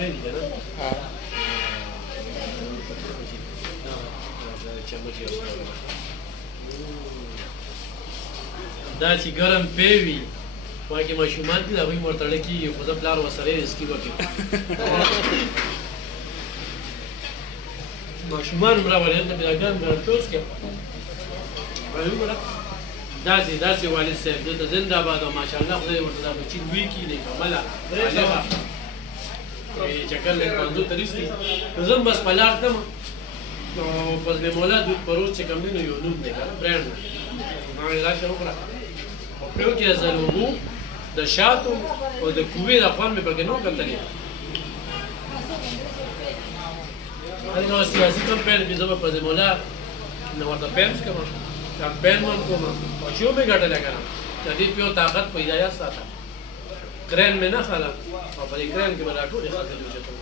روپۍ دي که نه دا چې ګرم پی وي وایي کې ماشومان دي د هغوی مرتړه کېږي خو زه پلار ورسره رسکي به کوي ماشومان هم راولي هلته مې دا ګرم ګرم پی وڅکې وایي وګوره داسې والد صاحب دلته زنده باد او ماشاءالله خدای ورته دا بچي لوی کړي نیکمله بالغه چکر له پنځو ته رسېږي نو زه هم بس په لار تلم نو فضل مولا دود پروز چې کوم دی نو یو نوم دی که نه برانډ دی ما ویل راشه وکړه په پرېو کې د لوګو د شاتو او د کوې د خوند مې پکې نه و کتلې هلته سیاسي کمپین کې زه به فضل مولا نه ورته پیم کوم کمپین هم کوم او چې ومې ګټلی که نه د دې پیو طاقت په هدایت ساته کرین مې نه خاله او په دې کرین کې به دا ټولې ښځې لوچتم